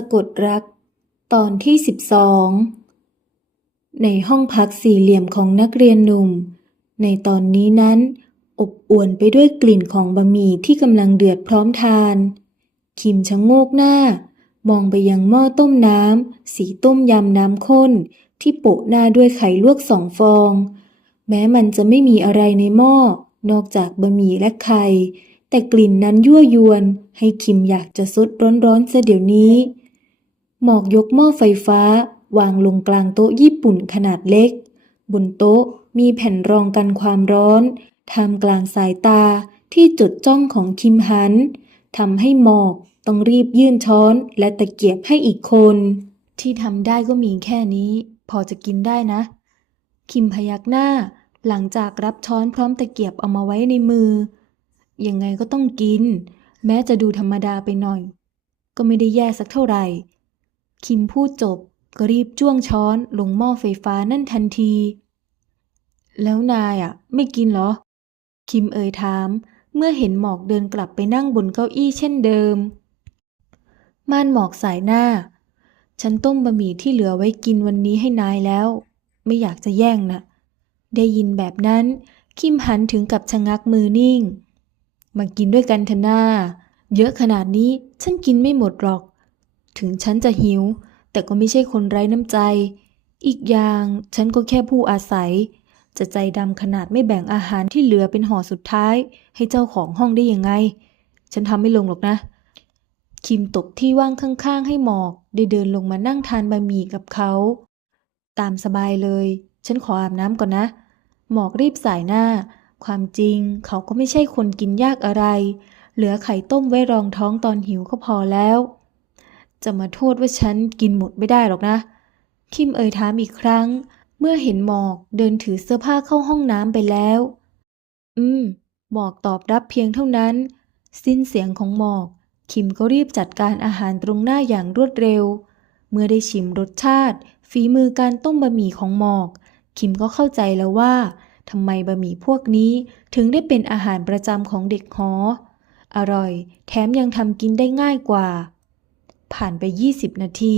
ะกดรัก ตอนที่สิบสองในห้องพักสี่เหลี่ยมของนักเรียนหนุ่ม ในตอนนี้นั้น อบอวลไปด้วยกลิ่นของบะหมี่ที่กำลังเดือดพร้อมทาน คิมชะโงกหน้า มองไปยังหม้อต้มน้ำ สีต้มยำน้ำข้น ที่โปะหน้าด้วยไข่ลวกสองฟอง แม้มันจะไม่มีอะไรในหม้อ นอกจากบะหมี่และไข่แต่กลิ่นนั้นยั่วยวน ให้คิมอยากจะซดร้อนๆเสียเดี๋ยวนี้ หมอกยกหม้อไฟฟ้า วางลงกลางโต๊ะญี่ปุ่นขนาดเล็ก บนโต๊ะมีแผ่นรองกันความร้อนท่ามกลางสายตาที่จดจ้องของคิมหันทำให้หมอกต้องรีบยื่นช้อนและตะเกียบให้อีกคน ที่ทำได้ก็มีแค่นี้ พอจะกินได้นะ คิมพยักหน้า หลังจากรับช้อนพร้อมตะเกียบเอามาไว้ในมือ ยังไงก็ต้องกิน แม้จะดูธรรมดาไปหน่อย ก็ไม่ได้แย่สักเท่าไหร่ คิมพูดจบก็รีบจ้วงช้อนลงหม้อไฟฟ้านั่นทันที แล้วนายอะ ไม่กินเหรอ คิมเอ่ยถาม เมื่อเห็นหมอกเดินกลับไปนั่งบนเก้าอี้เช่นเดิม ม่านหมอกสายหน้า ฉันต้มบะหมี่ที่เหลือไว้กินวันนี้ให้นายแล้ว ไม่อยากจะแย่งนะได้ยินแบบนั้น คิมหันถึงกับชะงักมือนิ่ง มากินด้วยกันเถอะนาเยอะขนาดนี้ฉันกินไม่หมดหรอก ถึงฉันจะหิว แต่ก็ไม่ใช่คนไร้น้ำใจ อีกอย่างฉันก็แค่ผู้อาศัย จะใจดำขนาดไม่แบ่งอาหารที่เหลือเป็นห่อสุดท้าย ให้เจ้าของห้องได้ยังไง ฉันทำไม่ลงหรอกนะ คิมตกที่ว่างข้างๆ ให้หมอก ได้เดินลงมานั่งทานบะหมี่กับเขา ตามสบายเลย ฉันขออาบน้ำก่อนนะ หมอกรีบสายหน้า ความจริงเขาก็ไม่ใช่คนกินยากอะไร เหลือไข่ต้มไว้รองท้องตอนหิวก็พอแล้ว จะมาโทษว่าฉันกินหมดไม่ได้หรอกนะ คิมเอ่ยถามอีกครั้ง เมื่อเห็นหมอกเดินถือเสื้อผ้าเข้าห้องน้ำไปแล้ว อืม หมอกตอบรับเพียงเท่านั้น สิ้นเสียงของหมอก คิมก็รีบจัดการอาหารตรงหน้าอย่างรวดเร็ว เมื่อได้ชิมรสชาติ ฝีมือการต้มบะหมี่ของหมอก คิมก็เข้าใจแล้วว่าทำไมบะหมี่พวกนี้ถึงได้เป็นอาหารประจำของเด็กหอ อร่อย แถมยังทำกินได้ง่ายกว่า ผ่านไป 20 นาที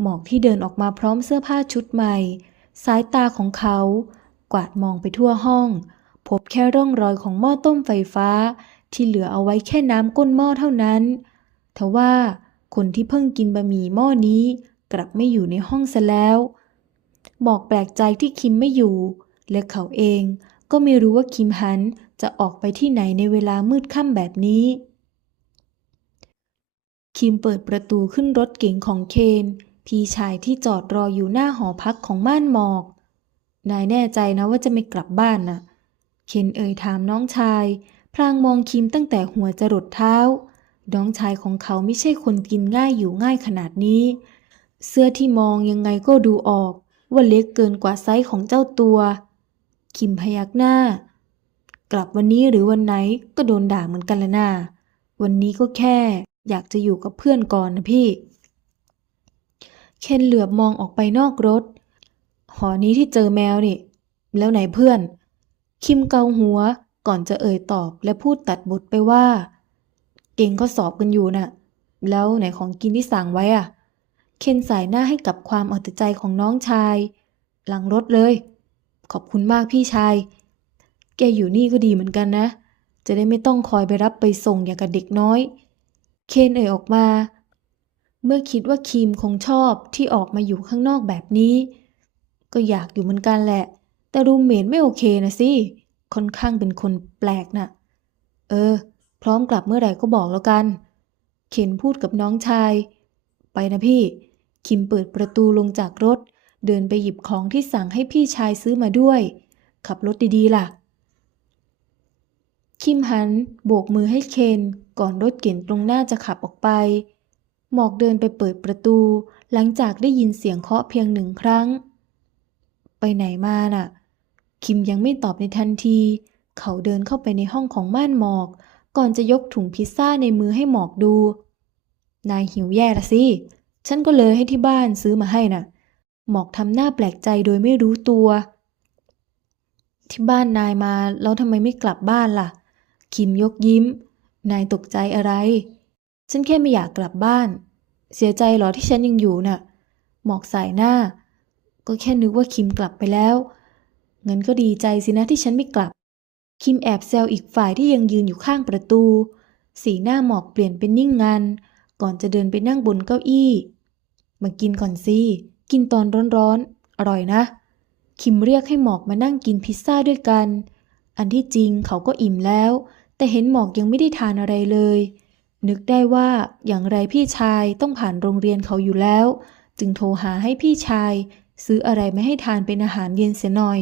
หมอกที่เดินออกมาพร้อมเสื้อผ้าชุดใหม่ สายตาของเขา กวาดมองไปทั่วห้อง พบแค่ร่องรอยของหม้อต้มไฟฟ้า ที่เหลือเอาไว้แค่น้ำก้นหม้อเท่านั้นทว่าคนที่เพิ่งกินบะหมี่หม้อนี้กลับไม่อยู่ในห้องซะแล้ว หมอกแปลกใจที่คิมไม่อยู่ และเขาเองก็ไม่รู้ว่าคิมหันจะออกไปที่ไหนในเวลามืดค่ำแบบนี้ คิมเปิดประตูขึ้นรถเก๋งของเคน พี่ชายที่จอดรออยู่หน้าหอพักของม่านหมอก นายแน่ใจนะว่าจะไม่กลับบ้านน่ะ เคนเอ่ยถามน้องชาย พลางมองคิมตั้งแต่หัวจรดเท้า น้องชายของเขาไม่ใช่คนกินง่ายอยู่ง่ายขนาดนี้ เสื้อที่มองยังไงก็ดูออก ว่าเล็กเกินกว่าไซส์ของเจ้าตัว คิมพยักหน้า กลับวันนี้หรือวันไหนก็โดนด่าเหมือนกันละน่าวันนี้ก็แค่ อยากจะอยู่กับเพื่อนก่อนนะพี่ เคนเหลือบมองออกไปนอกรถ หอนี้ที่เจอแมวนี่ แล้วไหนเพื่อน คิมเกาหัวก่อนจะเอ่ยตอบและพูดตัดบทไปว่า เก่งก็สอบกันอยู่น่ะ แล้วไหนของกินที่สั่งไว้อะเคนสายหน้าให้กับความเอาแต่ใจของน้องชาย หลังรถเลย ขอบคุณมากพี่ชาย แกอยู่นี่ก็ดีเหมือนกันนะ จะได้ไม่ต้องคอยไปรับไปส่งอย่างกับเด็กน้อย เคนเอ่ยออกมา เมื่อคิดว่าคิมคงชอบที่ออกมาอยู่ข้างนอกแบบนี้ ก็อยากอยู่เหมือนกันแหละ แต่รูมเมทไม่โอเคนะสิ ค่อนข้างเป็นคนแปลกน่ะ เออ พร้อมกลับเมื่อไหร่ก็บอกแล้วกัน เคนพูดกับน้องชาย ไปนะพี่ คิมเปิดประตูลงจากรถ เดินไปหยิบของที่สั่งให้พี่ชายซื้อมาด้วย ขับรถดีๆล่ะ คิมหันโบกมือให้เคนก่อนรถเก๋งตรงหน้าจะขับออกไป หมอกเดินไปเปิดประตู หลังจากได้ยินเสียงเคาะเพียงหนึ่งครั้ง ไปไหนมาน่ะ คิมยังไม่ตอบในทันที เขาเดินเข้าไปในห้องของม่านหมอก ก่อนจะยกถุงพิซซ่าในมือให้หมอกดู นายหิวแย่ละสิ ฉันก็เลยให้ที่บ้านซื้อมาให้น่ะ หมอกทำหน้าแปลกใจโดยไม่รู้ตัว ที่บ้านนายมาแล้วทำไมไม่กลับบ้านล่ะ คิมยกยิ้ม นายตกใจอะไร ฉันแค่ไม่อยากกลับบ้าน เสียใจเหรอที่ฉันยังอยู่น่ะ หมอกสายหน้า ก็แค่นึกว่าคิมกลับไปแล้ว เงั้นก็ดีใจสินะที่ฉันไม่กลับ คิมแอบแซวอีกฝ่ายที่ยังยืนอยู่ข้างประตู สีหน้าหมอกเปลี่ยนเป็นนิ่งงัน ก่อนจะเดินไปนั่งบนเก้าอี้ มากินก่อนสิ กินตอนร้อนๆ อร่อยนะ คิมเรียกให้หมอกมานั่งกินพิซซ่าด้วยกันอันที่จริงเขาก็อิ่มแล้ว แต่เห็นหมอกยังไม่ได้ทานอะไรเลย นึกได้ว่าอย่างไรพี่ชายต้องผ่านโรงเรียนเขาอยู่แล้ว จึงโทรหาให้พี่ชาย ซื้ออะไรไม่ให้ทานเป็นอาหารเย็นเสียหน่อย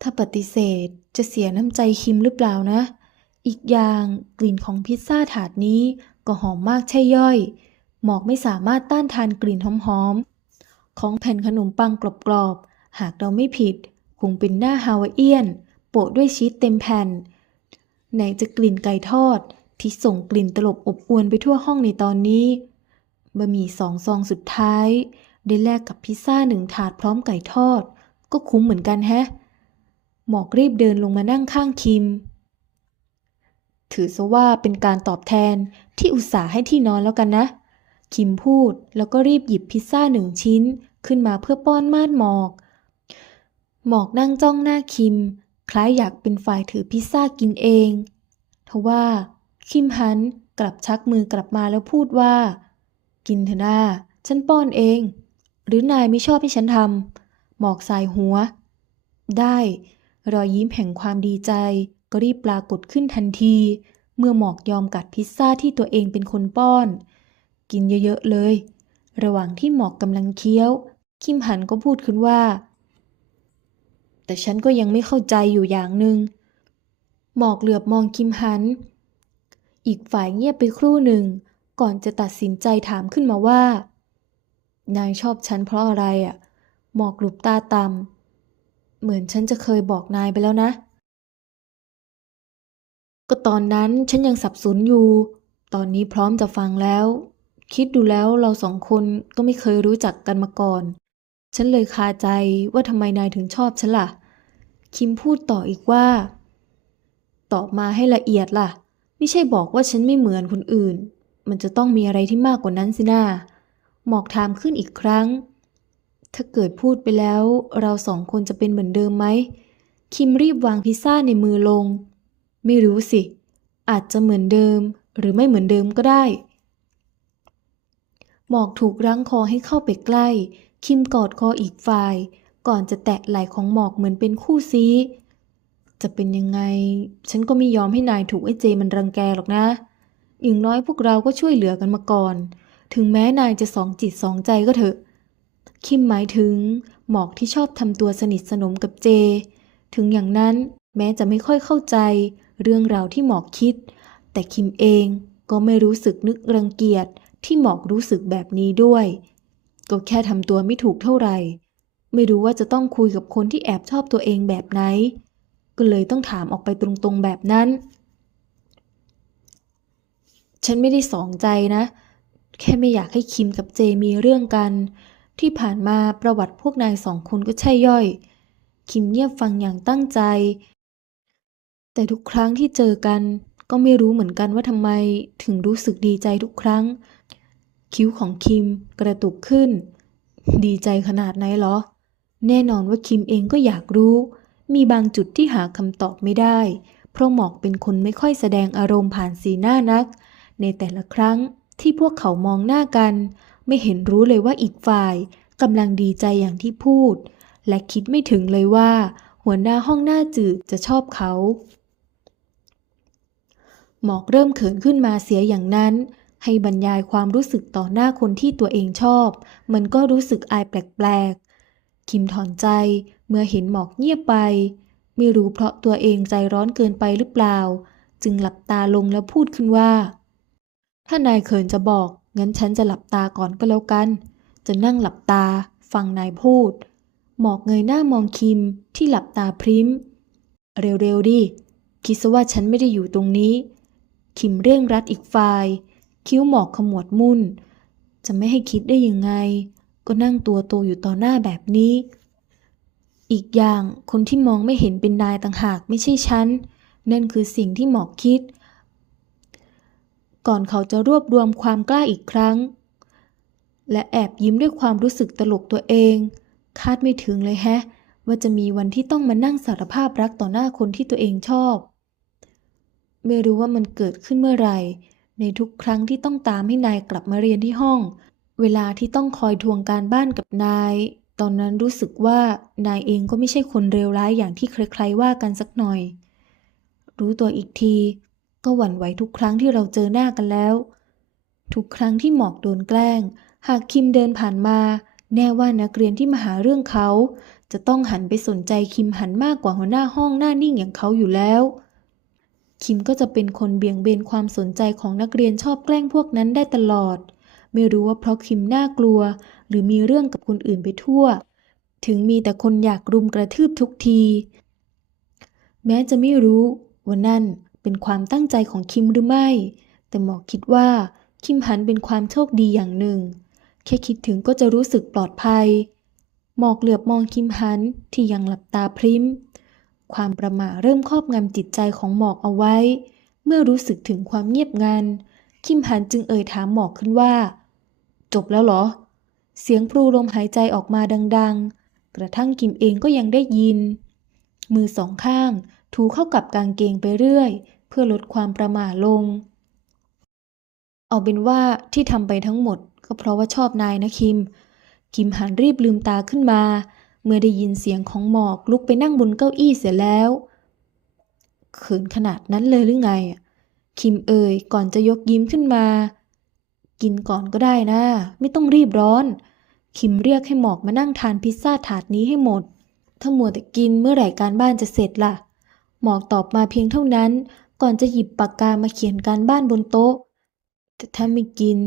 ถ้าปฏิเสธจะเสียน้ำใจคิมหรือเปล่านะ อีกอย่างกลิ่นของพิซซ่าถาดนี้ก็หอมมากใช่ย่อย หมอกไม่สามารถต้านทานกลิ่นหอมๆของแผ่นขนมปังกรอบๆหากเราไม่ผิด คงเป็นหน้าฮาวายเอียน โปะด้วยชีสเต็มแผ่น ไหนจะกลิ่นไก่ทอด ที่ส่งกลิ่นตลบอบอวนไปทั่วห้องในตอนนี้ บะหมี่สองซองสุดท้าย ได้แลกกับพิซซ่าหนึ่งถาดพร้อมไก่ทอด ก็คุ้มเหมือนกันแฮะ หมอกรีบเดินลงมานั่งข้างคิม ถือซะว่าเป็นการตอบแทนที่อุตส่าห์ให้ที่นอนแล้วกันนะ คิมพูดแล้วก็รีบหยิบพิซซ่าหนึ่งชิ้นขึ้นมาเพื่อป้อนม่านหมอก หมอกนั่งจ้องหน้าคิม คล้ายอยากเป็นฝ่ายถือพิซซ่ากินเองทว่า คิมหันกลับชักมือกลับมาแล้วพูดว่า กินเถอะนาฉันป้อนเอง หรือนายไม่ชอบให้ฉันทำหมอกสายหัว ได้ รอยยิ้มแห่งความดีใจ ก็รีบปรากฏขึ้นทันที เมื่อหมอกยอมกัดพิซซ่าที่ตัวเองเป็นคนป้อน กินเยอะๆเลย ระหว่างที่หมอกกำลังเคี้ยว คิมหันก็พูดขึ้นว่า แต่ฉันก็ยังไม่เข้าใจอยู่อย่างหนึ่ง หมอกเหลือบมองคิมหัน อีกฝ่ายเงียบไปครู่หนึ่ง ก่อนจะตัดสินใจถามขึ้นมาว่า นายชอบฉันเพราะอะไรอะ หมอกหลุบตาต่ำเหมือนฉันจะเคยบอกนายไปแล้วนะ ก็ตอนนั้นฉันยังสับสนอยู่ ตอนนี้พร้อมจะฟังแล้ว คิดดูแล้วเราสองคนก็ไม่เคยรู้จักกันมาก่อน ฉันเลยคาใจว่าทำไมนายถึงชอบฉันล่ะ คิมพูดต่ออีกว่า ตอบมาให้ละเอียดล่ะ ไม่ใช่บอกว่าฉันไม่เหมือนคนอื่น มันจะต้องมีอะไรที่มากกว่านั้นสินะหมอกถามขึ้นอีกครั้ง ถ้าเกิดพูดไปแล้ว เราสองคนจะเป็นเหมือนเดิมไหม คิมรีบวางพิซซ่าในมือลง ไม่รู้สิ อาจจะเหมือนเดิม หรือไม่เหมือนเดิมก็ได้ หมอกถูกรั้งคอให้เข้าไปใกล้ คิมกอดคออีกฝ่าย ก่อนจะแตะไหล่ของหมอกเหมือนเป็นคู่ซีจะเป็นยังไง ฉันก็ไม่ยอมให้นายถูกไอ้เจมันรังแกหรอกนะ อย่างน้อยพวกเราก็ช่วยเหลือกันมาก่อน ถึงแม้นายจะสองจิตสองใจก็เถอะ คิมหมายถึง หมอกที่ชอบทำตัวสนิทสนมกับเจ ถึงอย่างนั้นแม้จะไม่ค่อยเข้าใจ เรื่องราวที่หมอกคิด แต่คิมเองก็ไม่รู้สึกนึกรังเกียจที่หมอกรู้สึกแบบนี้ด้วย ก็แค่ทำตัวไม่ถูกเท่าไหร่ ไม่รู้ว่าจะต้องคุยกับคนที่แอบชอบตัวเองแบบไหน ก็เลยต้องถามออกไปตรงๆแบบนั้น ฉันไม่ได้สองใจนะ แค่ไม่อยากให้คิมกับเจมีเรื่องกัน ที่ผ่านมาประวัติพวกนายสองคนก็ใช่ย่อย คิมเงียบฟังอย่างตั้งใจ แต่ทุกครั้งที่เจอกันก็ไม่รู้เหมือนกันว่าทำไมถึงรู้สึกดีใจทุกครั้ง คิ้วของคิมกระตุกขึ้น ดีใจขนาดไหนหรอ แน่นอนว่าคิมเองก็อยากรู้ มีบางจุดที่หาคำตอบไม่ได้ เพราะหมอกเป็นคนไม่ค่อยแสดงอารมณ์ผ่านสีหน้านัก ในแต่ละครั้งที่พวกเขามองหน้ากัน ไม่เห็นรู้เลยว่าอีกฝ่ายกำลังดีใจอย่างที่พูด และคิดไม่ถึงเลยว่า หัวหน้าห้องหน้าจืดจะชอบเขา หมอกเริ่มเขินขึ้นมาเสียอย่างนั้น ให้บรรยายความรู้สึกต่อหน้าคนที่ตัวเองชอบ มันก็รู้สึกอายแปลกๆ คิมถอนใจเมื่อเห็นหมอกเงียบไป ไม่รู้เพราะตัวเองใจร้อนเกินไปหรือเปล่า จึงหลับตาลงแล้วพูดขึ้นว่า ถ้านายเขินจะบอก งั้นฉันจะหลับตาก่อนก็แล้วกัน จะนั่งหลับตา ฟังนายพูด หมอกเงยหน้ามองคิมที่หลับตาพริมเร็วๆดิ คิดซะว่าฉันไม่ได้อยู่ตรงนี้ คิมเร่งรัดอีกฝ่าย คิ้วหมอกขมวดมุ่น จะไม่ให้คิดได้ยังไง ก็นั่งตัวโตอยู่ต่อหน้าแบบนี้ อีกอย่างคนที่มองไม่เห็นเป็นนายต่างหากไม่ใช่ฉัน นั่นคือสิ่งที่หมอกคิด ก่อนเขาจะรวบรวมความกล้าอีกครั้ง และแอบยิ้มด้วยความรู้สึกตลกตัวเอง คาดไม่ถึงเลยแฮะ ว่าจะมีวันที่ต้องมานั่งสารภาพรักต่อหน้าคนที่ตัวเองชอบ ไม่รู้ว่ามันเกิดขึ้นเมื่อไหร่ ในทุกครั้งที่ต้องตามให้นายกลับมาเรียนที่ห้อง เวลาที่ต้องคอยทวงการบ้านกับนาย ตอนนั้นรู้สึกว่านายเองก็ไม่ใช่คนเลวร้ายอย่างที่ใครๆว่ากันสักหน่อย รู้ตัวอีกที ก็หวั่นไหวทุกครั้งที่เราเจอหน้ากันแล้ว ทุกครั้งที่หมอกโดนแกล้ง หากคิมเดินผ่านมา แน่ว่านักเรียนที่มาหาเรื่องเขา จะต้องหันไปสนใจคิมหันมากกว่าหัวหน้าห้องหน้านิ่งอย่างเขาอยู่แล้ว คิมก็จะเป็นคนเบี่ยงเบนความสนใจของนักเรียนชอบแกล้งพวกนั้นได้ตลอด ไม่รู้ว่าเพราะคิมน่ากลัว หรือมีเรื่องกับคนอื่นไปทั่ว ถึงมีแต่คนอยากรุมกระทืบทุกที แม้จะไม่รู้ว่านั่นเป็นความตั้งใจของคิมหรือไม่ แต่หมอคิดว่าคิมหันเป็นความโชคดีอย่างหนึ่ง แค่คิดถึงก็จะรู้สึกปลอดภัย หมอกเหลือบมองคิมหันที่ยังหลับตาพริ้ม ความประหม่าเริ่มครอบงำจิตใจของหมอกเอาไว้ เมื่อรู้สึกถึงความเงียบงัน คิมหันจึงเอ่ยถามหมอกขึ้นว่า จบแล้วเหรอ เสียงพลูลมหายใจออกมาดัง ๆ กระทั่งคิมเองก็ยังได้ยิน มือสองข้างถูเข้ากับกางเกงไปเรื่อย เพื่อลดความประหม่าลง เอาเป็นว่าที่ทำไปทั้งหมด ก็เพราะว่าชอบนายนะคิม คิมหันรีบลืมตาขึ้นมา เมื่อได้ยินเสียงของหมอกลุกไปนั่งบนเก้าอี้เสียแล้วเขินขนาดนั้นเลยหรือไง คิมเอ่ยก่อนจะยกยิ้มขึ้นมา กินก่อนก็ได้นะ ไม่ต้องรีบร้อน คิมเรียกให้หมอกมานั่งทานพิซซ่าถาดนี้ให้หมด ถ้ามัวแต่กินเมื่อไหร่การบ้านจะเสร็จล่ะ หมอกตอบมาเพียงเท่านั้น ก่อนจะหยิบปากกามาเขียนการบ้านบนโต๊ะ แต่ถ้าไม่กิน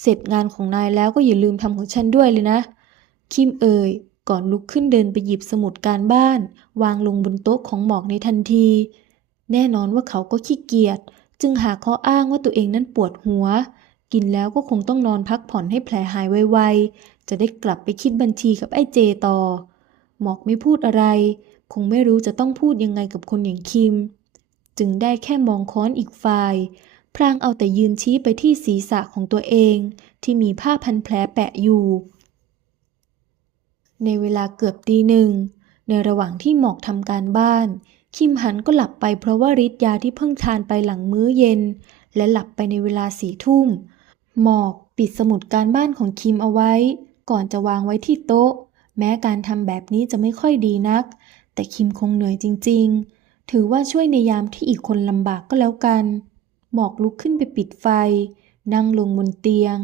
เสร็จงานของนายแล้วก็อย่าลืมทำของฉันด้วยเลยนะ คิมเอ่ย ก่อนลุกขึ้นเดินไปหยิบสมุดการบ้าน วางลงบนโต๊ะของหมอกในทันที แน่นอนว่าเขาก็ขี้เกียจจึงหาข้ออ้างว่าตัวเองนั้นปวดหัว กินแล้วก็คงต้องนอนพักผ่อนให้แผลหายไวๆ จะได้กลับไปคิดบัญชีกับไอ้เจต่อ หมอกไม่พูดอะไร คงไม่รู้จะต้องพูดยังไงกับคนอย่างคิม จึงได้แค่มองค้อนอีกฝ่าย พรางเอาแต่ยืนชี้ไปที่ศีรษะของตัวเอง ที่มีผ้าพันแผลแปะอยู่ ในเวลาเกือบตีหนึ่ง ในระหว่างที่หมอกทำการบ้าน คิมหันก็หลับไปเพราะว่าฤทธิ์ยาที่เพิ่งทานไปหลังมื้อเย็น และหลับไปในเวลาสี่ทุ่ม หมอกปิดสมุดการบ้านของคิมเอาไว้ ก่อนจะวางไว้ที่โต๊ะ แม้การทำแบบนี้จะไม่ค่อยดีนัก แต่คิมคงเหนื่อยจริง ๆ ถือว่าช่วยในยามที่อีกคนลำบากก็แล้วกัน หมอกลุกขึ้นไปปิดไฟ นั่งลงบนเตียง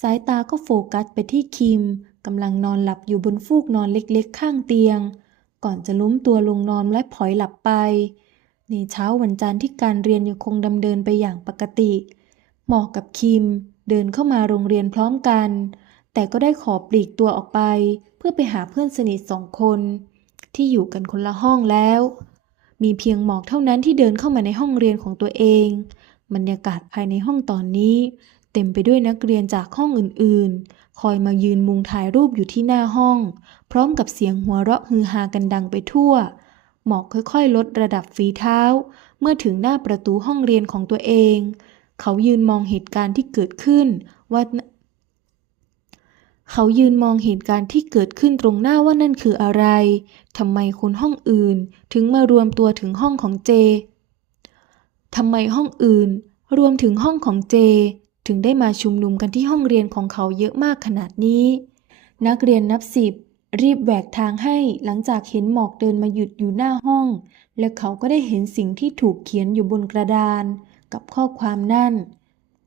สายตาก็โฟกัสไปที่คิม กำลังนอนหลับอยู่บนฟูกนอนเล็กๆ ข้างเตียง ก่อนจะล้มตัวลงนอนและพลอยหลับไป ในเช้าวันจันทร์ที่การเรียนยังคงดำเนินไปอย่างปกติ หมอกกับคิม เดินเข้ามาโรงเรียนพร้อมกัน แต่ก็ได้ขอปลีกตัวออกไป เพื่อไปหาเพื่อนสนิทสองคน ที่อยู่กันคนละห้องแล้ว มีเพียงหมอกเท่านั้นที่เดินเข้ามาในห้องเรียนของตัวเอง บรรยากาศภายในห้องตอนนี้ เต็มไปด้วยนักเรียนจากห้องอื่นๆ คอยมายืนมุงถ่ายรูปอยู่ที่หน้าห้อง พร้อมกับเสียงหัวเราะฮือฮากันดังไปทั่ว หมอกค่อยๆ ลดระดับฝีเท้า เมื่อถึงหน้าประตูห้องเรียนของตัวเอง เขายืนมองเหตุการณ์ที่เกิดขึ้นว่าเขายืนมองเหตุการณ์ที่เกิดขึ้นตรงหน้าว่านั่นคืออะไร ทำไมคนห้องอื่นถึงมารวมตัวถึงห้องของเจ ทำไมห้องอื่น รวมถึงห้องของเจ ถึงได้มาชุมนุมกันที่ห้องเรียนของเขาเยอะมากขนาดนี้ นักเรียนนับสิบรีบแหวกทางให้หลังจากเห็นหมอกเดินมาหยุดอยู่หน้าห้อง และเขาก็ได้เห็นสิ่งที่ถูกเขียนอยู่บนกระดาน กับข้อความนั่น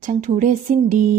ช่างทุเรศสิ้นดี